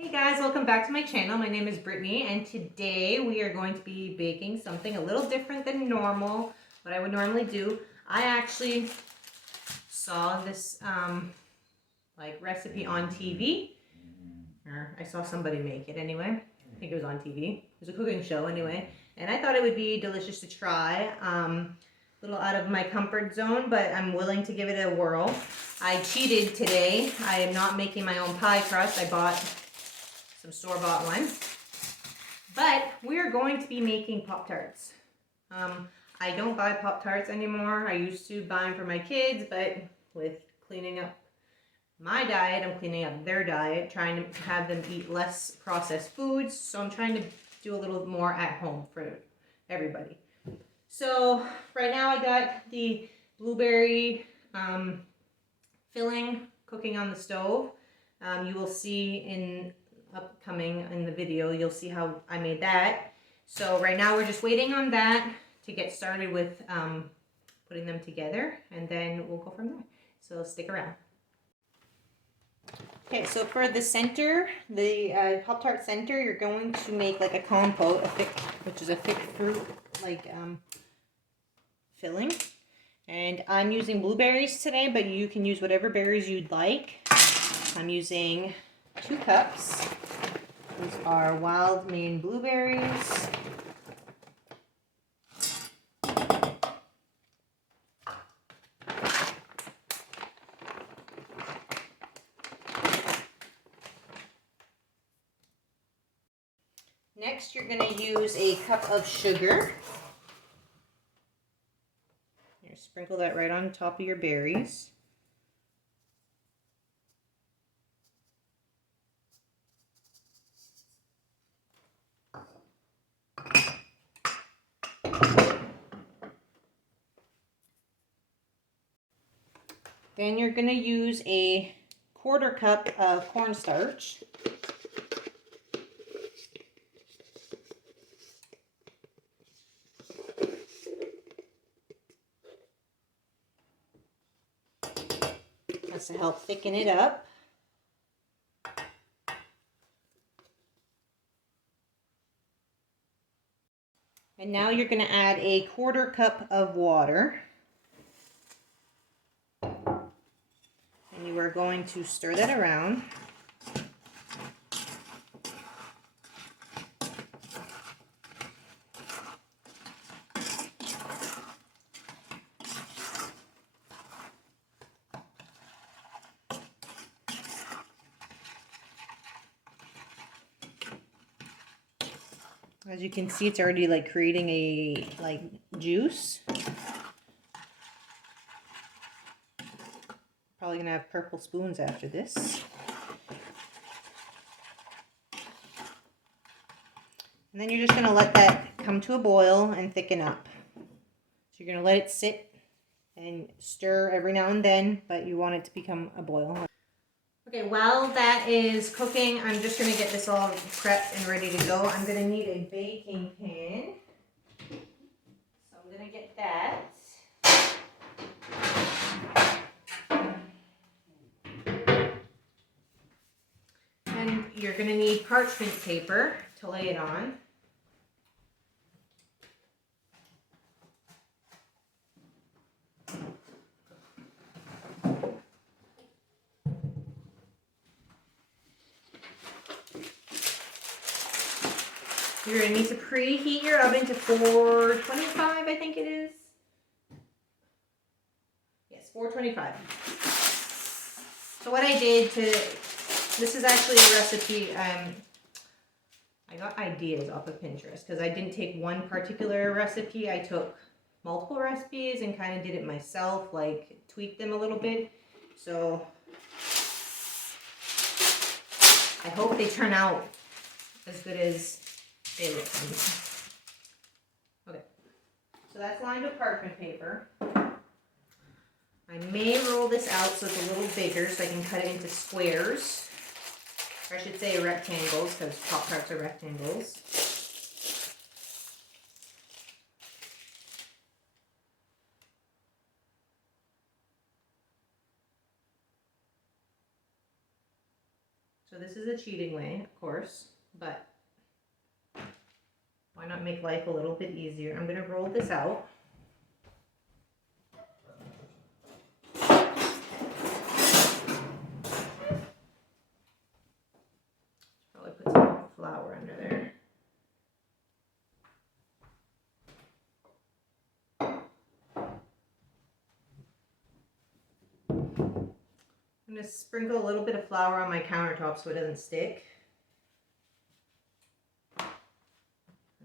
Hey guys, welcome back to my channel. My name is Brittany and today we are going to be baking something a little different than normal, what I would normally do. I actually saw this recipe on TV, or I saw somebody make it anyway. I think it was on TV. It was a cooking show anyway, and I thought it would be delicious to try. A little out of my comfort zone, but I'm willing to give it a whirl. I cheated today. I am not making my own pie crust. I bought some store-bought ones, but we're going to be making Pop Tarts. I don't buy Pop Tarts anymore. I used to buy them for my kids, but with cleaning up my diet, I'm cleaning up their diet, trying to have them eat less processed foods. So I'm trying to do a little more at home for everybody. So right now I got the blueberry filling cooking on the stove. You will see in the video, you'll see how I made that. So right now we're just waiting on that to get started with putting them together, and then we'll go from there. So stick around. Okay, so for the center, the Pop Tart center, you're going to make like a compote, which is a thick fruit filling. And I'm using blueberries today, but you can use whatever berries you'd like. I'm using 2 cups. These are wild Maine blueberries. Next, you're going to use a cup of sugar. Here, sprinkle that right on top of your berries. Then you're going to use a 1/4 cup of cornstarch. That's to help thicken it up. And now you're going to add a 1/4 cup of water. And you are going to stir that around. As you can see, it's already like creating a juice. Probably gonna have purple spoons after this. And then you're just gonna let that come to a boil and thicken up. So you're gonna let it sit and stir every now and then, but you want it to become a boil. Okay, while that is cooking, I'm just going to get this all prepped and ready to go. I'm going to need a baking pan. So I'm going to get that. And you're going to need parchment paper to lay it on. You're going to need to preheat your oven to 425, I think it is. Yes, 425. So what I did this is actually a recipe, I got ideas off of Pinterest because I didn't take one particular recipe. I took multiple recipes and kind of did it myself, like tweaked them a little bit. So I hope they turn out as good as they look. Okay, so that's lined with parchment paper. I may roll this out so it's a little bigger so I can cut it into squares. Or I should say rectangles, because Pop Tarts are rectangles. So this is a cheating way, of course, but why not make life a little bit easier? I'm going to roll this out. Probably put some flour under there. I'm going to sprinkle a little bit of flour on my countertop so it doesn't stick. And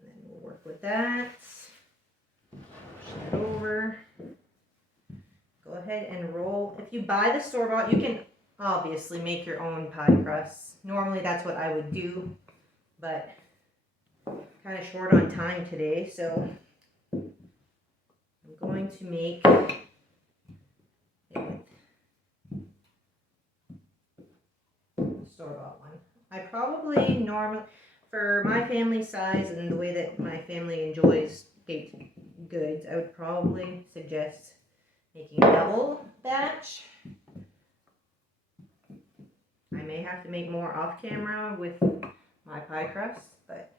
then we'll work with that. Push that over. Go ahead and roll. If you buy the store-bought, you can obviously make your own pie crust. Normally that's what I would do, but I'm kind of short on time today, so I'm going to make it with store-bought one. I probably normally, for my family size and the way that my family enjoys baked goods, I would probably suggest making a double batch. I may have to make more off camera with my pie crust, but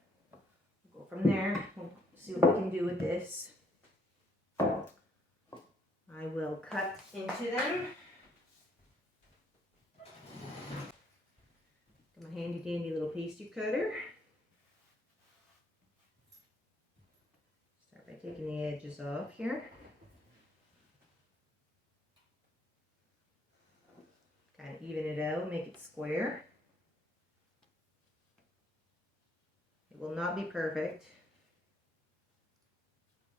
we'll go from there. We'll see what we can do with this. I will cut into them. Got my handy dandy little pastry cutter. Start by taking the edges off here. Kind of even it out, make it square. It will not be perfect.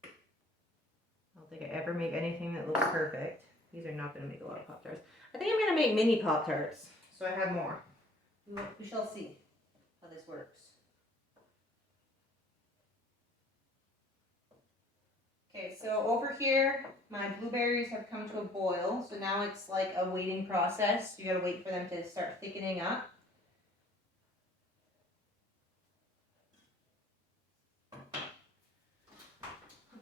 I don't think I ever make anything that looks perfect. These are not going to make a lot of Pop Tarts. I think I'm going to make mini Pop Tarts, so I have more. We shall see how this works. Okay, so over here, my blueberries have come to a boil, so now it's like a waiting process. You gotta wait for them to start thickening up. I'll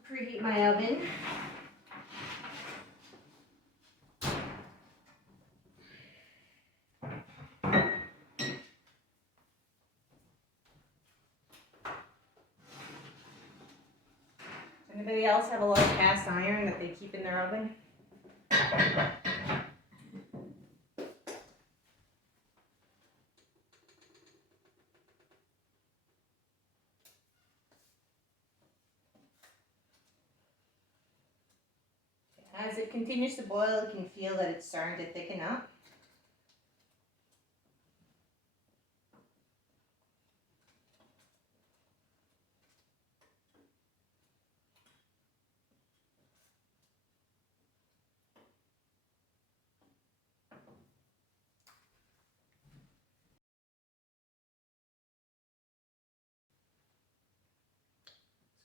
preheat my oven. Anybody else have a lot of cast iron that they keep in their oven? As it continues to boil, you can feel that it's starting to thicken up.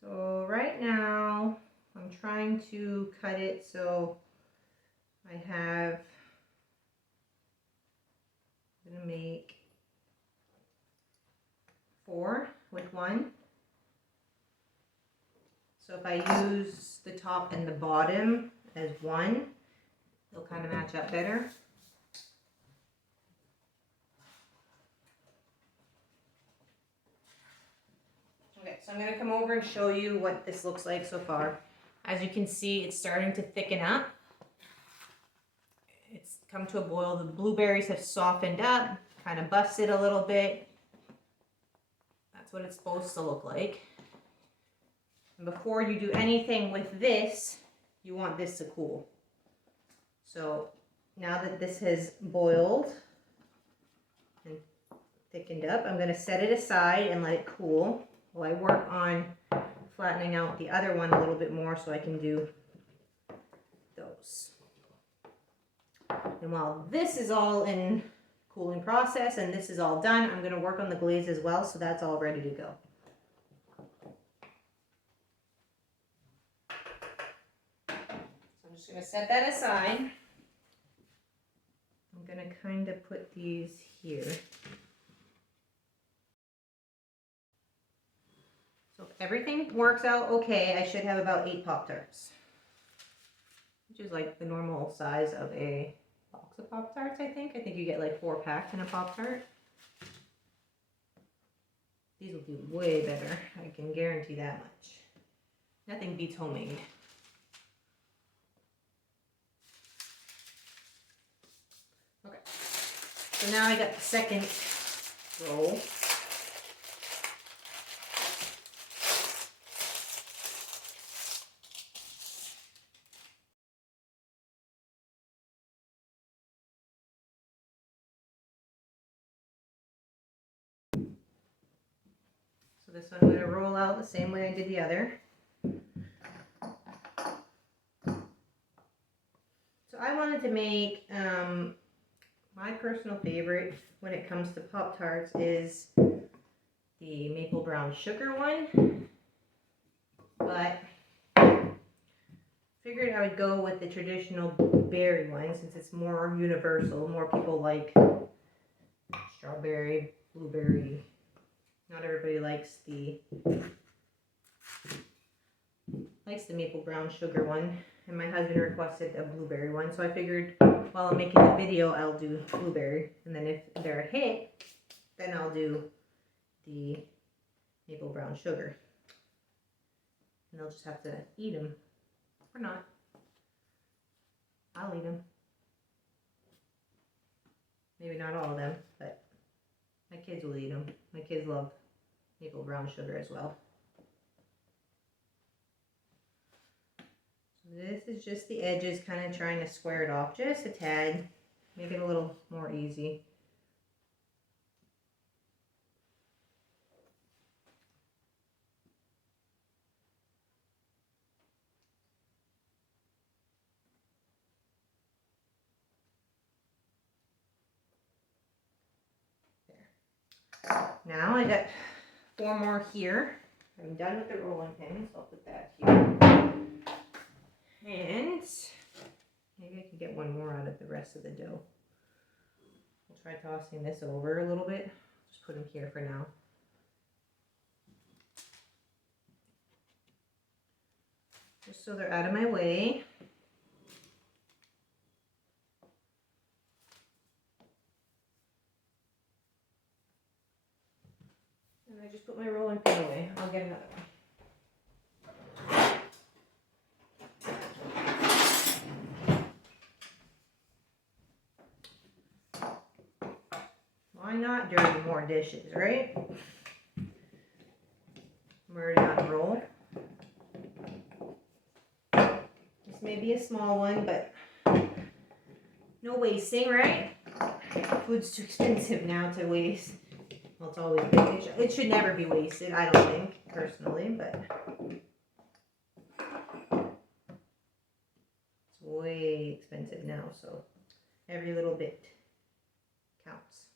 So right now, I'm trying to cut it so I have, I'm gonna make 4 with one. So if I use the top and the bottom as one, they'll kind of match up better. Okay, so I'm going to come over and show you what this looks like so far. As you can see, it's starting to thicken up. It's come to a boil. The blueberries have softened up, kind of busted a little bit. That's what it's supposed to look like. And before you do anything with this, you want this to cool. So now that this has boiled and thickened up, I'm going to set it aside and let it cool while I work on flattening out the other one a little bit more so I can do those. And while this is all in cooling process and this is all done, I'm going to work on the glaze as well, so that's all ready to go. So I'm just going to set that aside. I'm going to kind of put these here. So if everything works out okay, I should have about 8 Pop Tarts, which is like the normal size of a box of Pop Tarts, I think. I think you get like 4 packs in a Pop Tart. These will do way better. I can guarantee that much. Nothing beats homemade. Okay. So now I got the second roll. So this one I'm going to roll out the same way I did the other. So I wanted to make, my personal favorite when it comes to Pop Tarts is the maple brown sugar one. But figured I would go with the traditional berry one since it's more universal. More people like strawberry, blueberry. Not everybody likes the maple brown sugar one, and my husband requested a blueberry one, so I figured while I'm making the video I'll do blueberry, and then if they're a hit, then I'll do the maple brown sugar. And they'll just have to eat them, or not. I'll eat them. Maybe not all of them, but my kids will eat them. My kids love maple brown sugar as well. This is just the edges, kind of trying to square it off just a tad, make it a little more easy. There. Now I got 4 more here. I'm done with the rolling pin, so I'll put that here. And maybe I can get 1 more out of the rest of the dough. We'll try tossing this over a little bit. Just put them here for now. Just so they're out of my way. And I just put my rolling pin away. I'll get another one. Why not dirty more dishes, right? I'm already on a roll. This may be a small one, but no wasting, right? Food's too expensive now to waste. Well, it's always big. It should never be wasted, I don't think, personally, but it's way expensive now, so every little bit counts.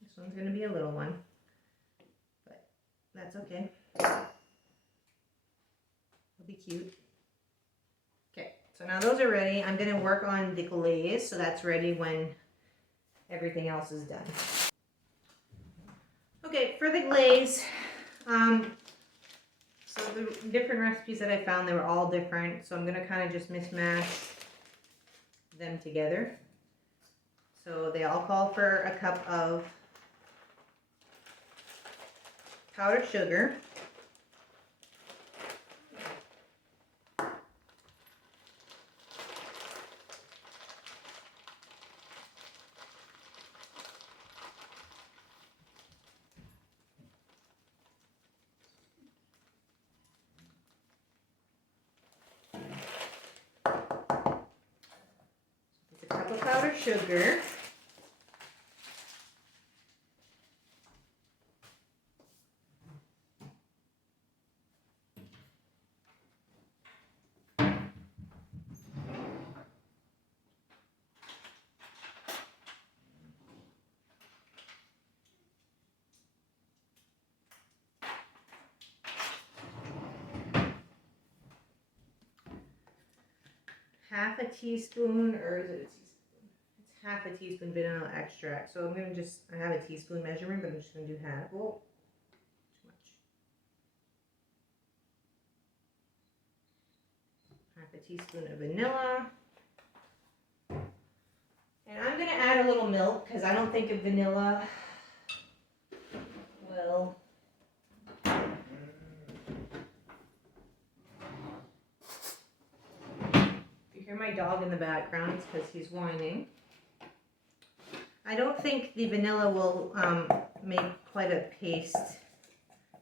This one's going to be a little one, but that's okay. It'll be cute. Okay, so now those are ready. I'm going to work on the glaze, so that's ready when everything else is done. Okay, for the glaze, so the different recipes that I found, they were all different, so I'm going to kind of just mishmash them together. So they all call for a cup of powdered sugar, it's a cup of powdered sugar, half a teaspoon, or is it a teaspoon? It's half a teaspoon vanilla extract. So I'm going to just, I have a teaspoon measurement, but I'm just going to do half. Oh, too much. Half a teaspoon of vanilla. And I'm going to add a little milk because I don't think a vanilla will. If you hear my dog in the background, it's because he's whining. I don't think the vanilla will make quite a paste.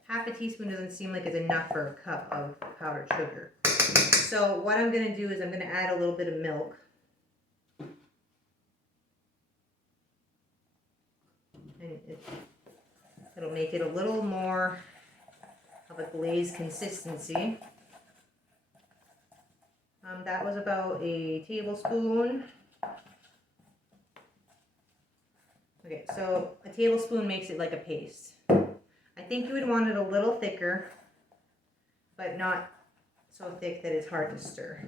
Half a teaspoon doesn't seem like it's enough for a cup of powdered sugar. So what I'm going to do is I'm going to add a little bit of milk. And it'll make it a little more of a glazed consistency. That was about a tablespoon. Okay, so a tablespoon makes it like a paste. I think you would want it a little thicker, but not so thick that it's hard to stir.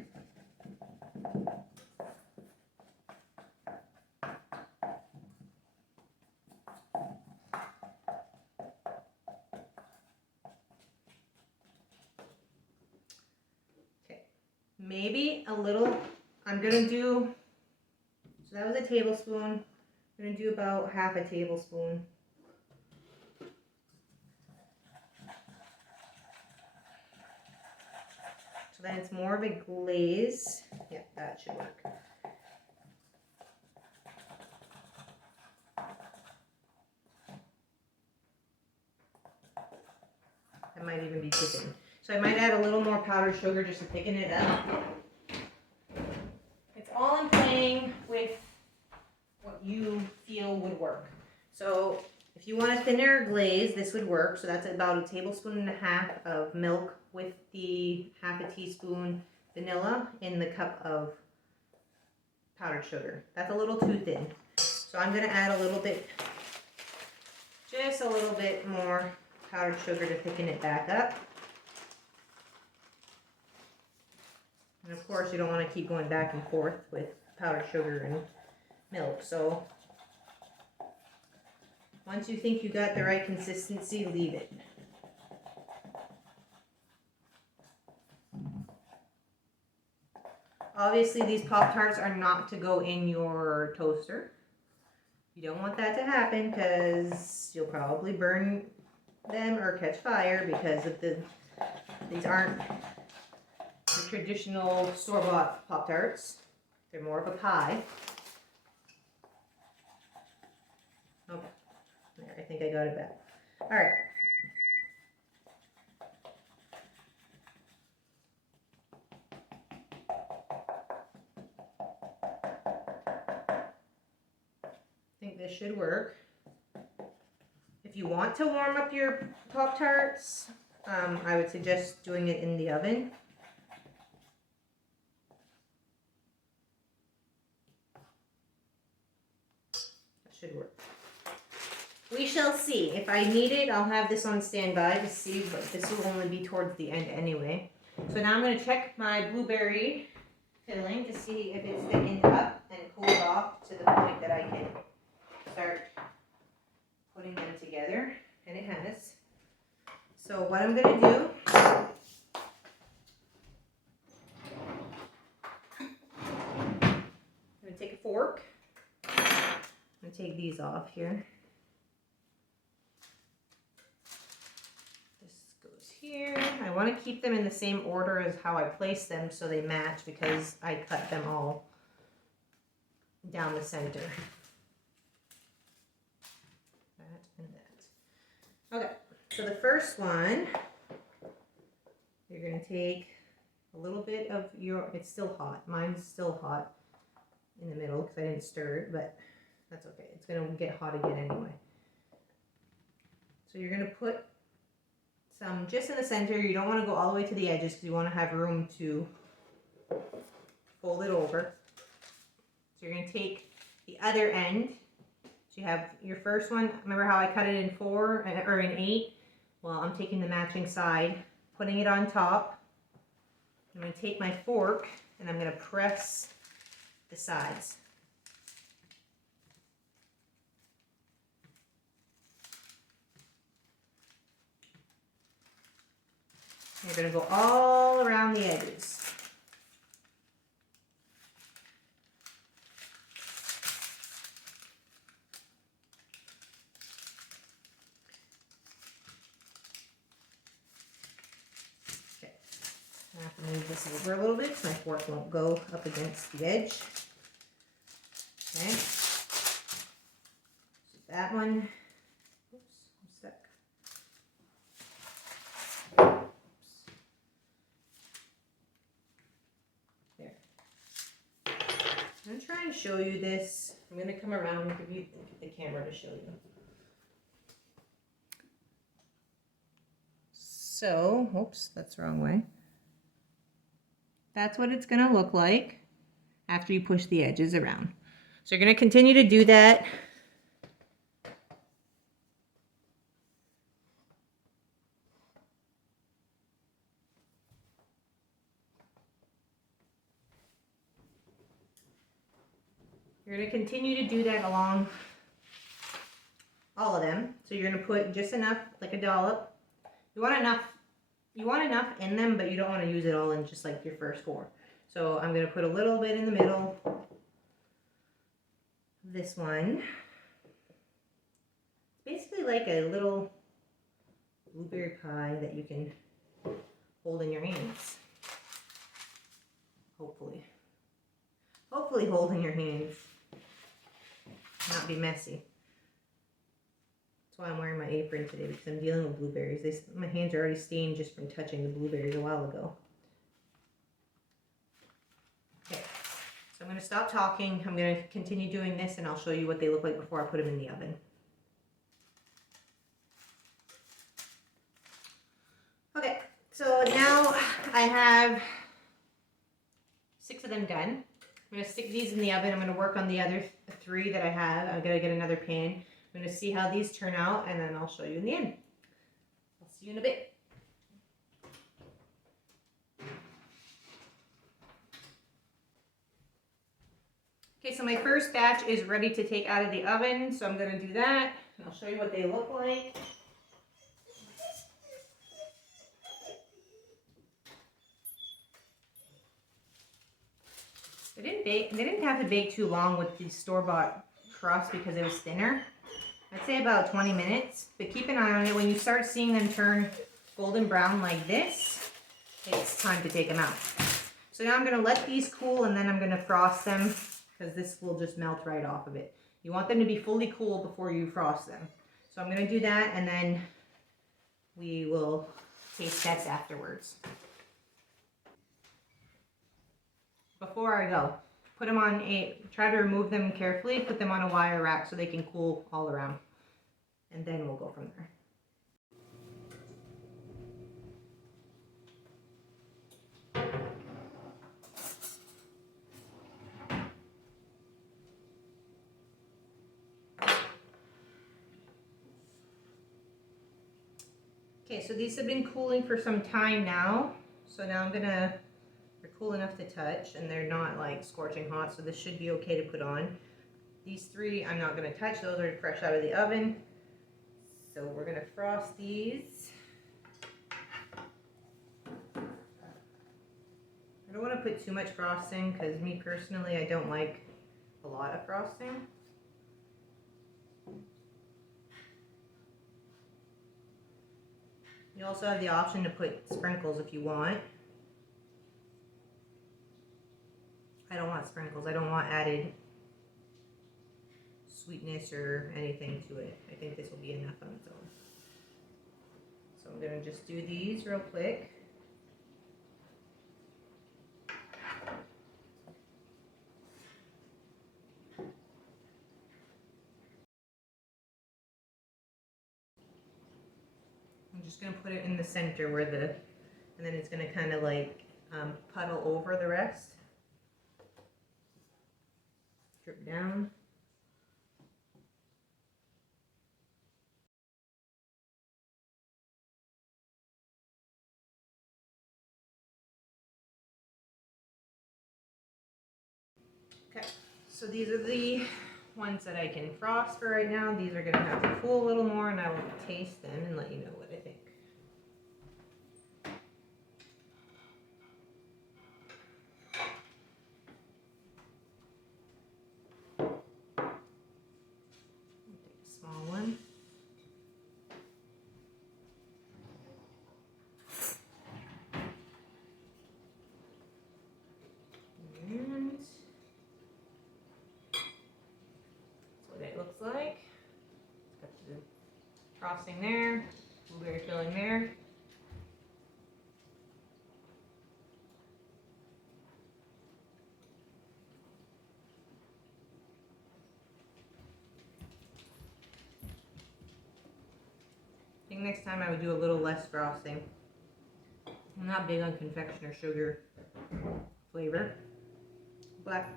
Okay, maybe a little, I'm gonna do, so that was a tablespoon. I'm gonna do about half a tablespoon. So then it's more of a glaze. Yeah, that should work. That might even be thickened. So I might add a little more powdered sugar just to thicken it up. It's all in playing with what you feel would work. So if you want a thinner glaze, this would work. So that's about a tablespoon and a half of milk with the half a teaspoon vanilla in the cup of powdered sugar. That's a little too thin. So I'm going to add a little bit, just a little bit more powdered sugar to thicken it back up. And of course you don't want to keep going back and forth with powdered sugar and milk. So once you think you got the right consistency, leave it. Obviously these Pop Tarts are not to go in your toaster. You don't want that to happen because you'll probably burn them or catch fire because of these aren't the traditional store-bought Pop Tarts. They're more of a pie. Okay, there, I think I got it back. All right. I think this should work. If you want to warm up your Pop Tarts, I would suggest doing it in the oven. That should work. We shall see. If I need it, I'll have this on standby to see, but this will only be towards the end anyway. So now I'm going to check my blueberry filling to see if it's thickened up and cooled off to the point that I can start putting them together, and it has. So what I'm going to do, I'm going to take a fork. I'm going to take these off here. This goes here. I want to keep them in the same order as how I place them so they match because I cut them all down the center. Okay, so the first one, you're going to take a little bit of your, it's still hot. Mine's still hot in the middle because I didn't stir it, but that's okay. It's going to get hot again anyway. So you're going to put some just in the center. You don't want to go all the way to the edges because you want to have room to fold it over. So you're going to take the other end. So you have your first one, remember how I cut it in 4 or in 8? Well, I'm taking the matching side, putting it on top. I'm going to take my fork and I'm going to press the sides. You're going to go all around the edges. Move this over a little bit so my fork won't go up against the edge. Okay. So that one. Oops, I'm stuck. Oops. There. I'm going to try and show you this. I'm going to come around and give you the camera to show you. So, oops, that's the wrong way. That's what it's going to look like after you push the edges around. So you're going to continue to do that. You're going to continue to do that along all of them. So you're going to put just enough, like a dollop. You want enough in them, but you don't want to use it all in just like your first 4. So I'm going to put a little bit in the middle. This one. It's basically like a little blueberry pie that you can hold in your hands. Hopefully. Hopefully hold in your hands. Not be messy. That's why I'm wearing my apron today, because I'm dealing with blueberries. My hands are already stained just from touching the blueberries a while ago. Okay, so I'm going to stop talking. I'm going to continue doing this, and I'll show you what they look like before I put them in the oven. Okay, so now I have 6 of them done. I'm going to stick these in the oven. I'm going to work on the other 3 that I have. I'm going to get another pan. I'm going to see how these turn out, and then I'll show you in the end. I'll see you in a bit. Okay, so my first batch is ready to take out of the oven, so I'm going to do that, and I'll show you what they look like. They didn't have to bake too long with the store-bought crust because it was thinner. I'd say about 20 minutes, but keep an eye on it. When you start seeing them turn golden brown like this, it's time to take them out. So now I'm going to let these cool, and then I'm going to frost them because this will just melt right off of it. You want them to be fully cool before you frost them. So I'm going to do that, and then we will taste test afterwards. Before I go, put them on try to remove them carefully, put them on a wire rack so they can cool all around. And then we'll go from there. Okay, so these have been cooling for some time now. So now they're cool enough to touch, and they're not like scorching hot, so this should be okay to put on. These 3 I'm not going to touch, those are fresh out of the oven. So we're going to frost these. I don't want to put too much frosting because me personally, I don't like a lot of frosting. You also have the option to put sprinkles if you want. I don't want sprinkles. I don't want added sweetness or anything to it. I think this will be enough on its own. So I'm going to just do these real quick. I'm just going to put it in the center where and then it's going to kind of like puddle over the rest. Drip down. Okay, so these are the ones that I can frost for right now. These are going to have to cool a little more, and I will taste them and let you know what I think. Take a small one. frosting there, blueberry filling there. I think next time I would do a little less frosting. I'm not big on confectioner sugar flavor, but I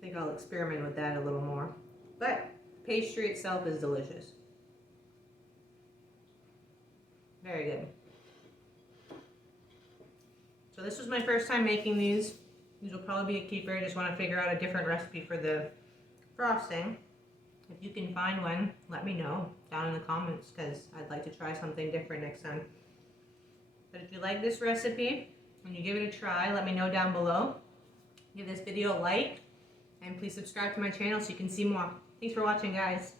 think I'll experiment with that a little more. But pastry itself is delicious. Very good. So this was my first time making these. These will probably be a keeper. I just want to figure out a different recipe for the frosting. If you can find one, let me know down in the comments because I'd like to try something different next time. But if you like this recipe and you give it a try, let me know down below. Give this video a like and please subscribe to my channel so you can see more. Thanks for watching, guys.